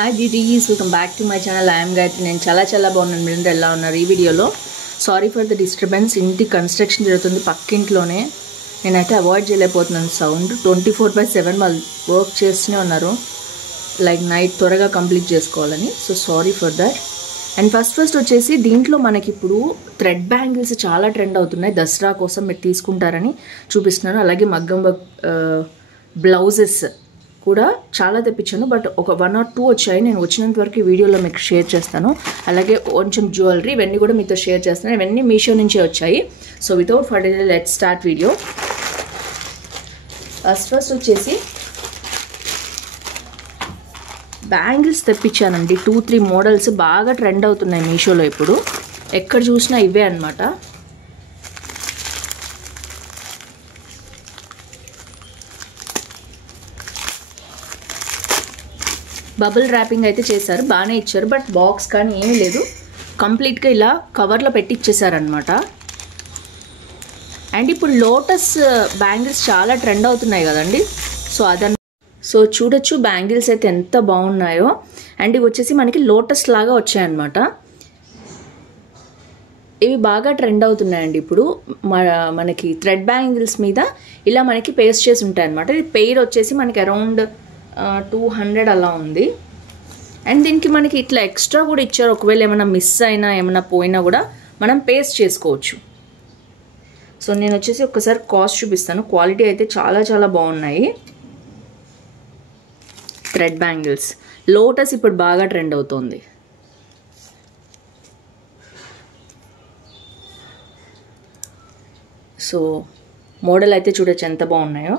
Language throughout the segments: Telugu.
Hi DDs, welcome back to my channel. I am Gayatri. నేను చాలా బాగున్నాను. మీరు ఎలా ఉన్నారు? ఈ వీడియోలో సారీ ఫర్ ద డిస్టర్బెన్స్, ఇంటి కన్స్ట్రక్షన్ జరుగుతుంది పక్కింట్లోనే. నేనైతే అవాయిడ్ చేయలేకపోతున్నాను సౌండ్. 24/7 వాళ్ళు వర్క్ చేస్తూనే ఉన్నారు, లైక్ నైట్ త్వరగా కంప్లీట్ చేసుకోవాలని. So sorry for that. And first వచ్చేసి దీంట్లో మనకి ఇప్పుడు థ్రెడ్ బ్యాంగిల్స్ చాలా ట్రెండ్ అవుతున్నాయి. దసరా కోసం మీరు తీసుకుంటారని చూపిస్తున్నాను. అలాగే మగ్గం బ్లౌజెస్ కూడా చాలా తెప్పించాను, బట్ ఒక 1 or 2 వచ్చాయి. నేను వచ్చినంత వరకు ఈ వీడియోలో మీకు షేర్ చేస్తాను. అలాగే కొంచెం జ్యువెలరీ ఇవన్నీ కూడా మీతో షేర్ చేస్తాను. ఇవన్నీ మీషో నుంచే వచ్చాయి. So without further let's start video. First వచ్చేసి బ్యాంగిల్స్ తెప్పించానండి. 2-3 మోడల్స్ బాగా ట్రెండ్ అవుతున్నాయి మీషోలో ఇప్పుడు. ఎక్కడ చూసినా ఇవే అన్నమాట. బబుల్ ర్యాపింగ్ అయితే చేశారు, బాగానే ఇచ్చారు, బట్ బాక్స్ కానీ ఏమీ లేదు. కంప్లీట్గా ఇలా కవర్లో పెట్టి ఇచ్చేసారనమాట. అండ్ ఇప్పుడు లోటస్ బ్యాంగిల్స్ చాలా ట్రెండ్ అవుతున్నాయి కదండి. సో చూడొచ్చు బ్యాంగిల్స్ అయితే ఎంత బాగున్నాయో. అండ్ ఇవి వచ్చేసి మనకి లోటస్ లాగా వచ్చాయన్నమాట. ఇవి బాగా ట్రెండ్ అవుతున్నాయండి ఇప్పుడు. మనకి థ్రెడ్ బ్యాంగిల్స్ మీద ఇలా మనకి పేస్ట్ చేసి ఉంటాయి అన్నమాట. ఇది పెయిర్ వచ్చేసి మనకి అరౌండ్ 200 అలా ఉంది. అండ్ దీనికి మనకి ఇట్లా ఎక్స్ట్రా కూడా ఇచ్చారు. ఒకవేళ ఏమైనా మిస్ అయినా ఏమైనా పోయినా కూడా మనం పేస్ట్ చేసుకోవచ్చు. సో నేను వచ్చేసి ఒక్కసారి కాస్ట్ చూపిస్తాను. క్వాలిటీ అయితే చాలా బాగున్నాయి. థ్రెడ్ బ్యాంగిల్స్ లోటస్ ఇప్పుడు బాగా ట్రెండ్ అవుతుంది. సో మోడల్ అయితే చూడొచ్చు ఎంత బాగున్నాయో.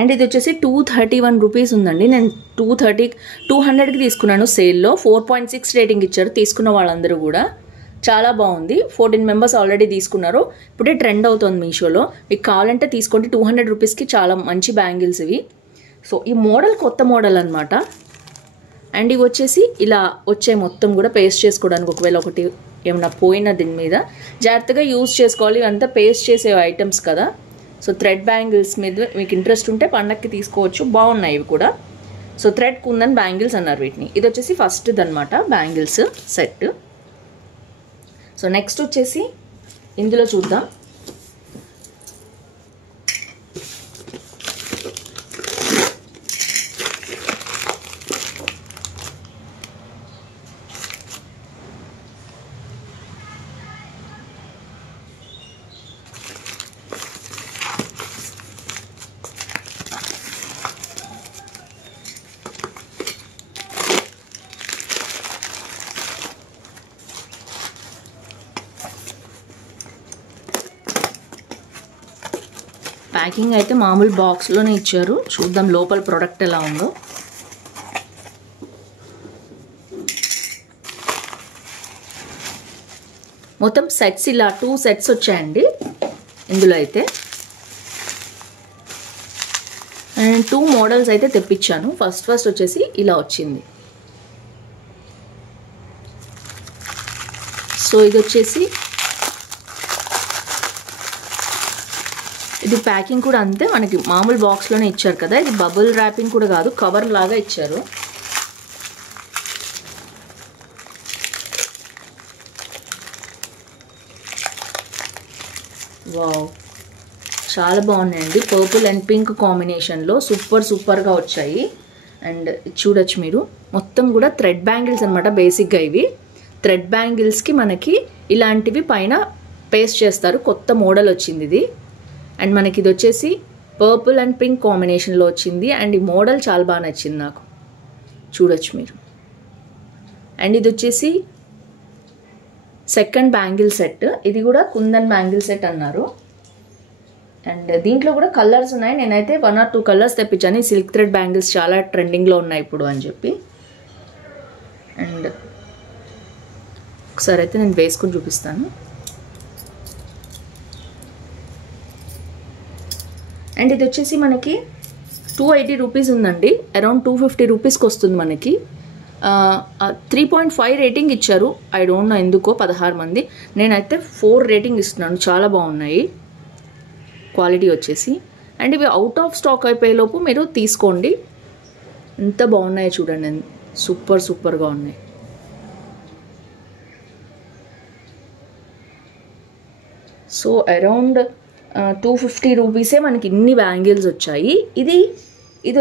అండ్ ఇది వచ్చేసి 231 రూపీస్ ఉందండి. నేను 200కి తీసుకున్నాను సేల్లో. 4.6 రేటింగ్ ఇచ్చారు తీసుకున్న వాళ్ళందరూ కూడా. చాలా బాగుంది. 14 మెంబర్స్ ఆల్రెడీ తీసుకున్నారు. ఇప్పుడే ట్రెండ్ అవుతుంది మీషోలో. మీకు కావాలంటే తీసుకోండి. 200 రూపీస్కి చాలా మంచి బ్యాంగిల్స్ ఇవి. సో ఈ మోడల్ కొత్త మోడల్ అనమాట. అండ్ ఇవి వచ్చేసి ఇలా వచ్చాయి మొత్తం కూడా పేస్ట్ చేసుకోవడానికి. ఒకవేళ ఒకటి ఏమైనా పోయినా దీని మీద జాగ్రత్తగా యూజ్ చేసుకోవాలి. అంతా పేస్ట్ చేసే ఐటమ్స్ కదా. సో థ్రెడ్ బ్యాంగిల్స్ మీద మీకు ఇంట్రెస్ట్ ఉంటే పండక్కి తీసుకోవచ్చు. బాగున్నాయి ఇవి కూడా. సో థ్రెడ్ కుందన్ బ్యాంగిల్స్ అన్నారు వీటిని. ఇది వచ్చేసి ఫస్ట్ది అనమాట బ్యాంగిల్స్ సెట్. సో నెక్స్ట్ వచ్చేసి ఇందులో చూద్దాం. ప్యాకింగ్ అయితే మామూలు బాక్స్లోనే ఇచ్చారు. చూద్దాం లోపల ప్రోడక్ట్ ఎలా ఉందో. మొత్తం సెట్స్ ఇలా 2 సెట్స్ వచ్చాయండి ఇందులో అయితే. అండ్ 2 మోడల్స్ అయితే తెప్పించాను. ఫస్ట్ వచ్చేసి ఇలా వచ్చింది. సో ఇది వచ్చేసి ఇది ప్యాకింగ్ కూడా అంతే, మనకి మామూలు బాక్స్లోనే ఇచ్చారు కదా. ఇది బబుల్ ర్యాపింగ్ కూడా కాదు, కవర్ లాగా ఇచ్చారు. వావ్, చాలా బాగున్నాయండి. పర్పుల్ అండ్ పింక్ కాంబినేషన్లో సూపర్గా వచ్చాయి. అండ్ చూడొచ్చు మీరు మొత్తం కూడా థ్రెడ్ బ్యాంగిల్స్ అనమాట. బేసిక్గా ఇవి థ్రెడ్ బ్యాంగిల్స్కి మనకి ఇలాంటివి పైన పేస్ట్ చేస్తారు. కొత్త మోడల్ వచ్చింది ఇది. అండ్ మనకి ఇది వచ్చేసి పర్పుల్ అండ్ పింక్ కాంబినేషన్లో వచ్చింది. అండ్ ఈ మోడల్ చాలా బాగా నచ్చింది నాకు. చూడొచ్చు మీరు. అండ్ ఇది వచ్చేసి సెకండ్ బ్యాంగిల్ సెట్. ఇది కూడా కుందన్ బ్యాంగిల్ సెట్ అన్నారు. అండ్ దీంట్లో కూడా కలర్స్ ఉన్నాయి. నేనైతే 1 or 2 కలర్స్ తెప్పించాను. సిల్క్ థ్రెడ్ బ్యాంగిల్స్ చాలా ట్రెండింగ్లో ఉన్నాయి ఇప్పుడు అని చెప్పి. అండ్ ఒకసారి అయితే నేను వేసుకుని చూపిస్తాను. అండ్ ఇది వచ్చేసి మనకి 280 రూపీస్ ఉందండి. అరౌండ్ 250 రూపీస్కి వస్తుంది మనకి. 3.5 రేటింగ్ ఇచ్చారు. ఐ డోంట్ నో ఎందుకో. 16 మంది. నేనైతే 4 రేటింగ్ ఇస్తున్నాను. చాలా బాగున్నాయి క్వాలిటీ వచ్చేసి. అండ్ ఇవి అవుట్ ఆఫ్ స్టాక్ అయిపోయేలోపు మీరు తీసుకోండి. ఎంత బాగున్నాయో చూడండి, సూపర్గా ఉన్నాయి. సో అరౌండ్ 250 రూపీసే మనకి ఇన్ని బ్యాంగిల్స్ వచ్చాయి. ఇది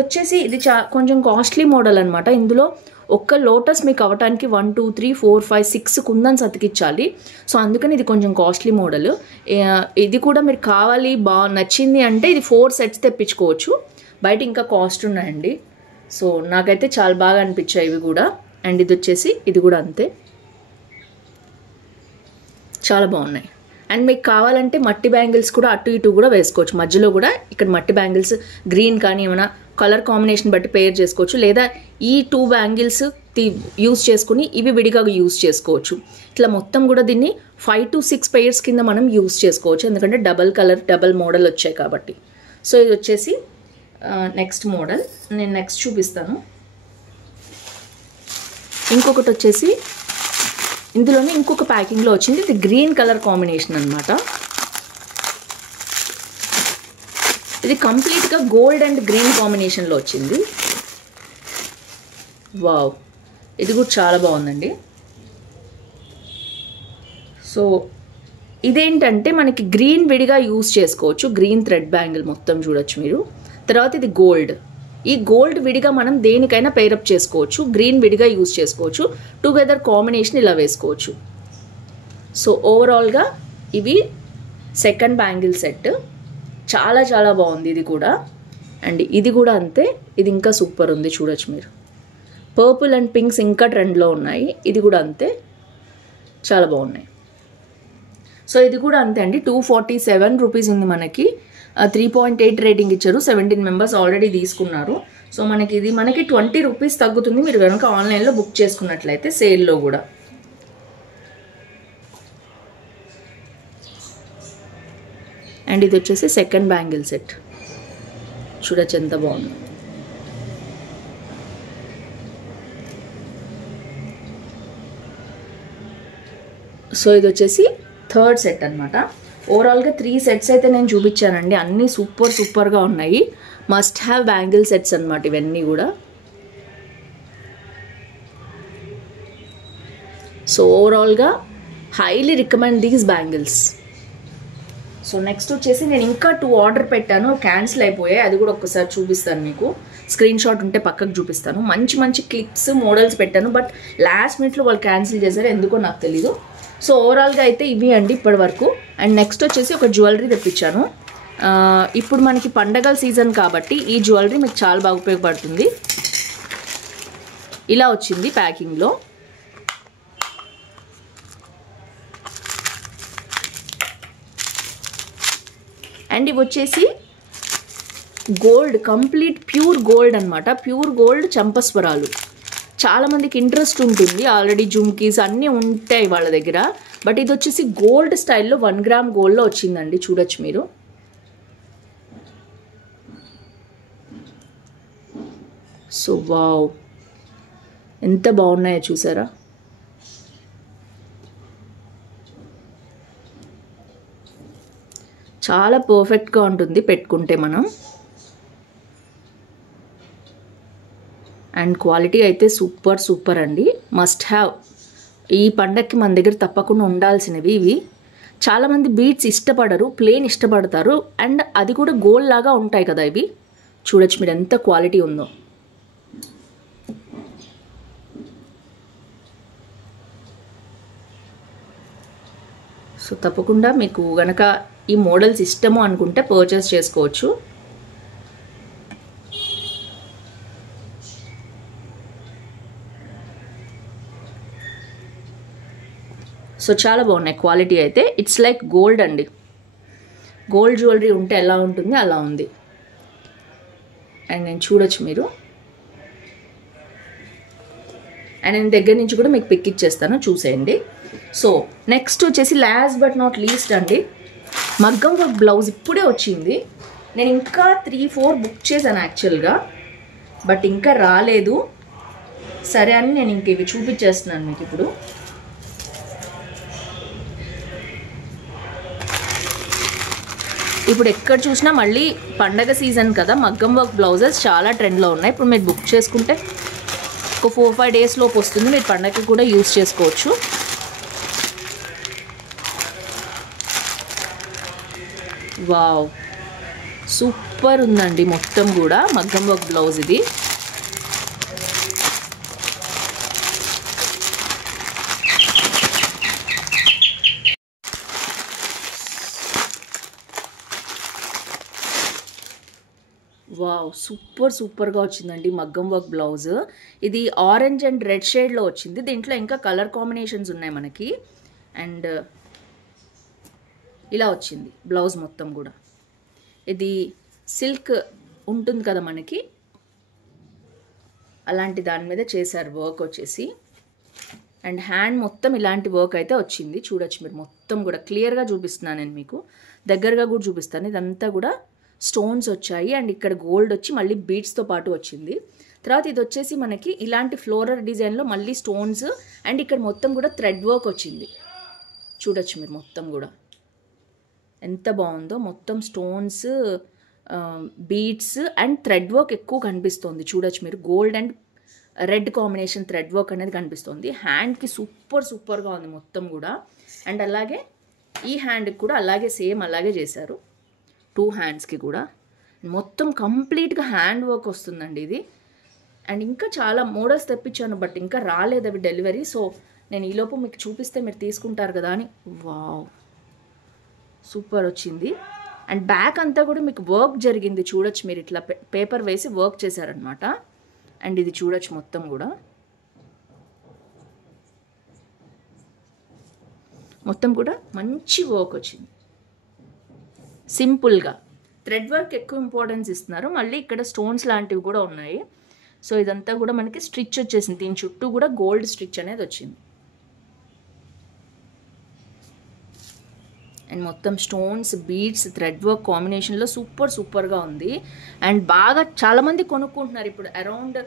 వచ్చేసి ఇది కొంచెం కాస్ట్లీ మోడల్ అనమాట. ఇందులో ఒక్క లోటస్ మీకు అవ్వటానికి 1 2 3 4 5 6 కుందన్స్ అతికించాలి. సో అందుకని ఇది కొంచెం కాస్ట్లీ మోడల్. ఇది కూడా మీరు కావాలి నచ్చింది అంటే ఇది 4 సెట్స్ తెప్పించుకోవచ్చు. బయట ఇంకా కాస్ట్ ఉన్నాయండి. సో నాకైతే చాలా బాగా అనిపించాయి ఇవి కూడా. అండ్ ఇది వచ్చేసి ఇది కూడా అంతే, చాలా బాగున్నాయి. అండ్ మీకు కావాలంటే మట్టి బ్యాంగిల్స్ కూడా అటు ఇటు కూడా వేసుకోవచ్చు. మధ్యలో కూడా ఇక్కడ మట్టి బ్యాంగిల్స్ గ్రీన్ కానీ ఏమైనా కలర్ కాంబినేషన్ బట్టి పేర్ చేసుకోవచ్చు. లేదా ఈ 2 బ్యాంగిల్స్ యూజ్ చేసుకుని ఇవి విడిగా యూజ్ చేసుకోవచ్చు. ఇట్లా మొత్తం కూడా దీన్ని 5 to 6 పెయిర్స్ కింద మనం యూజ్ చేసుకోవచ్చు. ఎందుకంటే డబల్ కలర్ డబల్ మోడల్ వచ్చాయి కాబట్టి. సో ఇది వచ్చేసి నెక్స్ట్ మోడల్, నేను నెక్స్ట్ చూపిస్తాను. ఇంకొకటి వచ్చేసి ఇందులోనే ఇంకొక ప్యాకింగ్లో వచ్చింది. ఇది గ్రీన్ కలర్ కాంబినేషన్ అనమాట. ఇది కంప్లీట్గా గోల్డ్ అండ్ గ్రీన్ కాంబినేషన్లో వచ్చింది. వావ్, ఇది కూడా చాలా బాగుందండి. సో ఇదేంటంటే మనకి గ్రీన్ విడిగా యూజ్ చేసుకోవచ్చు. గ్రీన్ థ్రెడ్ బ్యాంగిల్ మొత్తం చూడొచ్చు మీరు. తర్వాత ఇది గోల్డ్. ఈ గోల్డ్ విడిగా మనం దేనికైనా పేరప్ చేసుకోవచ్చు. గ్రీన్ విడిగా యూజ్ చేసుకోవచ్చు. టుగెదర్ కాంబినేషన్ ఇలా వేసుకోవచ్చు. సో ఓవరాల్గా ఇవి సెకండ్ బ్యాంగిల్ సెట్. చాలా బాగుంది ఇది కూడా. అండ్ ఇది కూడా అంతే, ఇది ఇంకా సూపర్ ఉంది చూడొచ్చు మీరు. పర్పుల్ అండ్ పింక్స్ ఇంకా ట్రెండ్లో ఉన్నాయి. ఇది కూడా అంతే, చాలా బాగున్నాయి. సో ఇది కూడా అంతే అండి. 247 రూపీస్ ఉంది మనకి. 3.8 రేటింగ్ ఇచ్చారు. 17 మెంబర్స్ ఆల్రెడీ తీసుకున్నారు. సో మనకి 20 రూపీస్ తగ్గుతుంది మీరు కనుక ఆన్లైన్లో బుక్ చేసుకున్నట్లయితే, సేల్లో కూడా. అండ్ ఇది వచ్చేసి సెకండ్ బ్యాంగిల్ సెట్. చూడొచ్చు ఎంత బాగుంది. సో ఇది వచ్చేసి థర్డ్ సెట్ అనమాట. ఓవరాల్గా 3 సెట్స్ అయితే నేను చూపించానండి. అన్నీ సూపర్గా ఉన్నాయి. మస్ట్ హ్యావ్ బ్యాంగిల్ సెట్స్ అనమాట ఇవన్నీ కూడా. సో ఓవరాల్గా highly recommend these bangles. So next వచ్చేసి నేను ఇంకా 2 ఆర్డర్ పెట్టాను, క్యాన్సిల్ అయిపోయాయి. అది కూడా ఒక్కసారి చూపిస్తాను మీకు. స్క్రీన్ షాట్ ఉంటే పక్కకు చూపిస్తాను. మంచి క్లిప్స్ మోడల్స్ పెట్టాను. బట్ లాస్ట్ మినిట్లో వాళ్ళు క్యాన్సిల్ చేశారు, ఎందుకో నాకు తెలీదు. సో ఓవరాల్గా అయితే ఇవి అండి ఇప్పటి వరకు. అండ్ నెక్స్ట్ వచ్చేసి ఒక జ్యువెలరీ తెప్పించాను. ఇప్పుడు మనకి పండగల సీజన్ కాబట్టి ఈ జ్యువెలరీ మీకు చాలా బాగా ఉపయోగపడుతుంది. ఇలా వచ్చింది ప్యాకింగ్లో. అండ్ ఇవి వచ్చేసి గోల్డ్, కంప్లీట్ ప్యూర్ గోల్డ్ అనమాట. ప్యూర్ గోల్డ్ చంపస్వరాలు. చాలామందికి ఇంట్రెస్ట్ ఉంటుంది, ఆల్రెడీ జుమ్కీస్ అన్నీ ఉంటాయి వాళ్ళ దగ్గర. బట్ ఇది వచ్చేసి గోల్డ్ స్టైల్లో 1 గ్రామ్ గోల్డ్లో వచ్చిందండి. చూడొచ్చు మీరు. సో వావ్, ఎంత బాగున్నాయో చూసారా. చాలా పర్ఫెక్ట్గా ఉంటుంది పెట్టుకుంటే మనం. అండ్ క్వాలిటీ అయితే సూపర్ అండి. Must have. ఈ పండగకి మన దగ్గర తప్పకుండా ఉండాల్సినవి ఇవి. చాలామంది బీడ్స్ ఇష్టపడరు, ప్లేన్ ఇష్టపడతారు. అండ్ అది కూడా గోల్డ్ లాగా ఉంటాయి కదా ఇవి. చూడొచ్చు మీరు ఎంత క్వాలిటీ ఉందో. సో తప్పకుండా మీకు గనక ఈ మోడల్స్ ఇష్టము అనుకుంటే పర్చేస్ చేసుకోవచ్చు. సో చాలా బాగున్నాయి క్వాలిటీ అయితే. ఇట్స్ లైక్ గోల్డ్ అండి. గోల్డ్ జ్యువెలరీ ఉంటే ఎలా ఉంటుంది అలా ఉంది. అండ్ నేను చూడొచ్చు మీరు. అండ్ నేను దగ్గర నుంచి కూడా మీకు పిక్ ఇచ్చేస్తాను, చూసేయండి. సో నెక్స్ట్ వచ్చేసి లాస్ట్ బట్ నాట్ లీస్ట్ అండి, మగ్గం వర్క్ బ్లౌజ్ ఇప్పుడే వచ్చింది. నేను ఇంకా 3-4 బుక్ చేశాను యాక్చువల్గా, బట్ ఇంకా రాలేదు. సరే అని నేను ఇంక ఇవి చూపించేస్తున్నాను మీకు ఇప్పుడు. ఇప్పుడు ఎక్కడ చూసినా మళ్ళీ పండగ సీజన్ కదా, మగ్గం వర్క్ బ్లౌజెస్ చాలా ట్రెండ్లో ఉన్నాయి. ఇప్పుడు మీరు బుక్ చేసుకుంటే ఒక 4-5 డేస్ లోపు వస్తుంది. మీరు పండగకి కూడా యూస్ చేసుకోవచ్చు. వావ్, సూపర్ ఉందండి. మొత్తం కూడా మగ్గం వర్క్ బ్లౌజ్ ఇది. వావ్, సూపర్గా వచ్చిందండి మగ్గం వర్క్ బ్లౌజ్. ఇది ఆరెంజ్ అండ్ రెడ్ షేడ్లో వచ్చింది. దీంట్లో ఇంకా కలర్ కాంబినేషన్స్ ఉన్నాయి మనకి. అండ్ ఇలా వచ్చింది బ్లౌజ్ మొత్తం కూడా. ఇది సిల్క్ ఉంటుంది కదా మనకి, అలాంటి దాని మీద చేశారు వర్క్ వచ్చేసి. అండ్ హ్యాండ్ మొత్తం ఇలాంటి వర్క్ అయితే వచ్చింది. చూడొచ్చు మీరు, మొత్తం కూడా క్లియర్గా చూపిస్తున్నాను నేను మీకు, దగ్గరగా కూడా చూపిస్తాను. ఇదంతా కూడా స్టోన్స్ వచ్చాయి అండ్ ఇక్కడ గోల్డ్ వచ్చి మళ్ళీ బీడ్స్తో పాటు వచ్చింది. తర్వాత ఇది వచ్చేసి మనకి ఇలాంటి ఫ్లోరల్ డిజైన్లో మళ్ళీ స్టోన్స్ అండ్ ఇక్కడ మొత్తం కూడా థ్రెడ్ వర్క్ వచ్చింది. చూడొచ్చు మీరు మొత్తం కూడా ఎంత బాగుందో. మొత్తం stones, beads and thread work ఎక్కువ కనిపిస్తుంది. చూడొచ్చు మీరు, gold and red combination thread work అనేది కనిపిస్తుంది. హ్యాండ్కి సూపర్గా ఉంది మొత్తం కూడా. అండ్ అలాగే ఈ హ్యాండ్కి కూడా అలాగే సేమ్ అలాగే చేశారు. 2 హ్యాండ్స్కి కూడా మొత్తం కంప్లీట్గా హ్యాండ్ వర్క్ వస్తుందండి ఇది. అండ్ ఇంకా చాలా మోడల్స్ తెప్పించాను, బట్ ఇంకా రాలేదు అవి డెలివరీ. సో నేను ఈలోపు మీకు చూపిస్తే మీరు తీసుకుంటారు కదా అని. వావ్, సూపర్ వచ్చింది. అండ్ బ్యాక్ అంతా కూడా మీకు వర్క్ జరిగింది. చూడొచ్చు మీరు, ఇట్లా పేపర్ వేసి వర్క్ చేశారనమాట. అండ్ ఇది చూడొచ్చు మొత్తం కూడా, మొత్తం కూడా మంచి వర్క్ వచ్చింది. సింపుల్గా థ్రెడ్ వర్క్ ఎక్కువ ఇంపార్టెన్స్ ఇస్తున్నారు. మళ్ళీ ఇక్కడ స్టోన్స్ లాంటివి కూడా ఉన్నాయి. సో ఇదంతా కూడా మనకి స్టిచ్ వచ్చేసింది. దీని చుట్టూ కూడా గోల్డ్ స్టిచ్ అనేది వచ్చింది. అండ్ మొత్తం స్టోన్స్, బీడ్స్, థ్రెడ్ వర్క్ కాంబినేషన్లో సూపర్గా ఉంది. అండ్ బాగా చాలామంది కొనుక్కుంటున్నారు ఇప్పుడు. అరౌండ్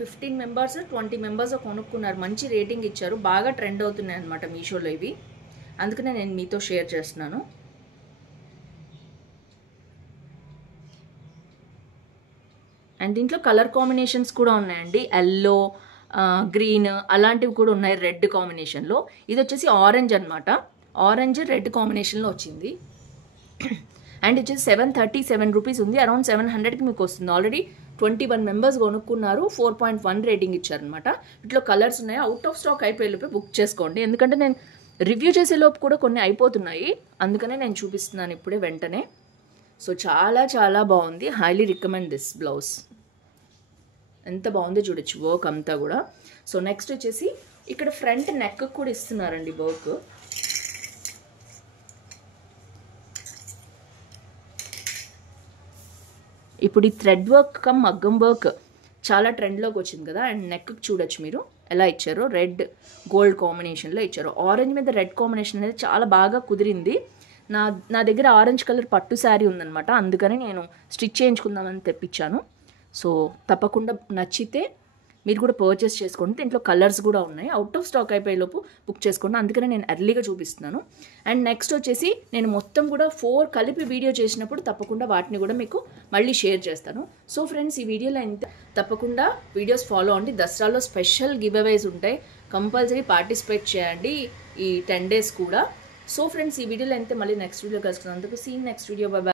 15 మెంబర్స్ 20 మెంబర్స్ కొనుక్కున్నారు. మంచి రేటింగ్ ఇచ్చారు. బాగా ట్రెండ్ అవుతున్నాయి అనమాట మీషోలో ఇవి. అందుకనే నేను మీతో షేర్ చేస్తున్నాను. అండ్ దీంట్లో కలర్ కాంబినేషన్స్ కూడా ఉన్నాయండి. ఎల్లో, గ్రీన్ అలాంటివి కూడా ఉన్నాయి రెడ్ కాంబినేషన్లో. ఇది వచ్చేసి ఆరెంజ్ అనమాట. ఆరెంజ్ రెడ్ కాంబినేషన్లో వచ్చింది. అండ్ వచ్చేసి 737 రూపీస్ ఉంది. అరౌండ్ 700కి మీకు వస్తుంది. ఆల్రెడీ 21 మెంబర్స్ కొనుక్కున్నారు. 4.1 రేటింగ్ ఇచ్చారనమాట. ఇట్లా కలర్స్ ఉన్నాయి. అవుట్ ఆఫ్ స్టాక్ అయిపోయేలోపే బుక్ చేసుకోండి. ఎందుకంటే నేను రివ్యూ చేసేలోపు కూడా కొన్ని అయిపోతున్నాయి. అందుకనే నేను చూపిస్తున్నాను ఇప్పుడే వెంటనే. సో చాలా బాగుంది. Highly recommend this blouse. ఎంత బాగుందో చూడొచ్చు వర్క్ అంతా కూడా. సో నెక్స్ట్ వచ్చేసి ఇక్కడ ఫ్రంట్ నెక్ కూడా ఇస్తున్నారండి వర్క్. ఇప్పుడు ఈ థ్రెడ్ వర్క్ కమ్ మగ్గం వర్క్ చాలా ట్రెండ్లోకి వచ్చింది కదా. అండ్ నెక్ చూడొచ్చు మీరు ఎలా ఇచ్చారో, రెడ్ గోల్డ్ కాంబినేషన్లో ఇచ్చారు. ఆరెంజ్ మీద రెడ్ కాంబినేషన్ అనేది చాలా బాగా కుదిరింది. నా దగ్గర ఆరెంజ్ కలర్ పట్టు శారీ ఉందనమాట. అందుకని నేను స్టిచ్ చేయించుకుందామని తెప్పించాను. సో తప్పకుండా నచ్చితే మీరు కూడా పర్చేస్ చేసుకోండి. దీంట్లో కలర్స్ కూడా ఉన్నాయి. అవుట్ ఆఫ్ స్టాక్ అయిపోయేలోపు బుక్ చేసుకోండి. అందుకనే నేను ఎర్లీగా చూపిస్తున్నాను. అండ్ నెక్స్ట్ వచ్చేసి నేను మొత్తం కూడా 4 కలిపి వీడియో చేసినప్పుడు తప్పకుండా వాటిని కూడా మీకు మళ్ళీ షేర్ చేస్తాను. సో ఫ్రెండ్స్, ఈ వీడియోలో ఎంత తప్పకుండా వీడియోస్ ఫాలో అవ్వండి. దసరాలో స్పెషల్ గివ్ అవేస్ ఉంటాయి. కంపల్సరీ పార్టిసిపేట్ చేయండి ఈ 10 days కూడా. సో ఫ్రెండ్స్, ఈ వీడియోలో అయితే మళ్ళీ నెక్స్ట్ వీడియో కలుసుకున్నాను. అందుకు సీ నెక్స్ట్ వీడియో. బై.